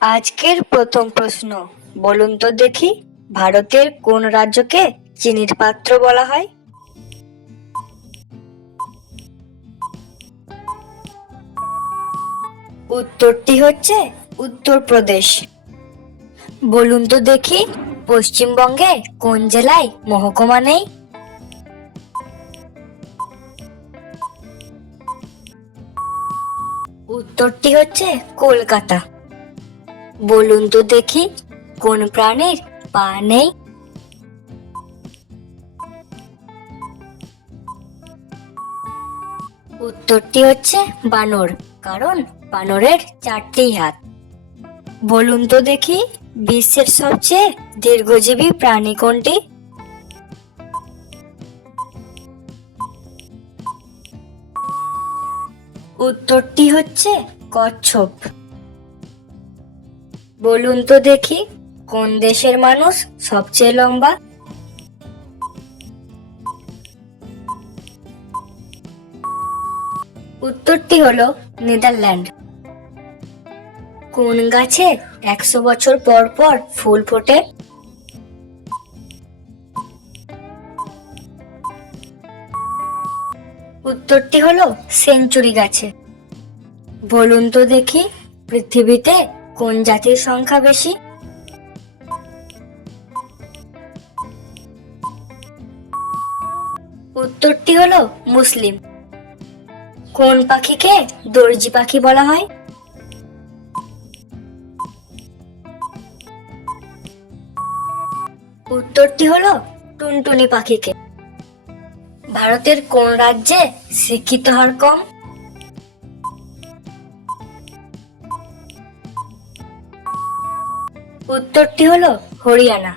আজকের প্রথম প্রশ্ন, বলুন তো দেখি, ভারতের কোন রাজ্যকে চিনির পাত্র বলা হয়? উত্তরটি হচ্ছে উত্তরপ্রদেশ। বলুন তো দেখি, পশ্চিমবঙ্গে কোন জেলায় মহকুমা নেই? উত্তরটি হচ্ছে কলকাতা। বলুন তো দেখি, কোন প্রাণীর পা নেই? উত্তরটি হচ্ছে বানর, কারণ বানরের 4টি হাত। বলুন তো দেখি, বিশ্বের সবচেয়ে দীর্ঘজীবী প্রাণী কোনটি? উত্তরটি হচ্ছে কচ্ছপ। বলুন তো দেখি, কোন দেশের মানুষ সবচেয়ে লম্বা? উত্তরটি হলো নেদারল্যান্ড। কোন গাছে 100 বছর পর পর ফুল ফোটে? উত্তরটি হলো সেঞ্চুরি গাছে। বলুন তো দেখি, পৃথিবীতে কোন জাতির সংখ্যা বেশি? উত্তরটি হলো মুসলিম। কোন পাখিকে দর্জি পাখি বলা হয়? উত্তরটি হলো টুনটুনি পাখিকে। ভারতের কোন রাজ্যে শিক্ষিত হার কম? উত্তরটি হলো হরিয়ানা।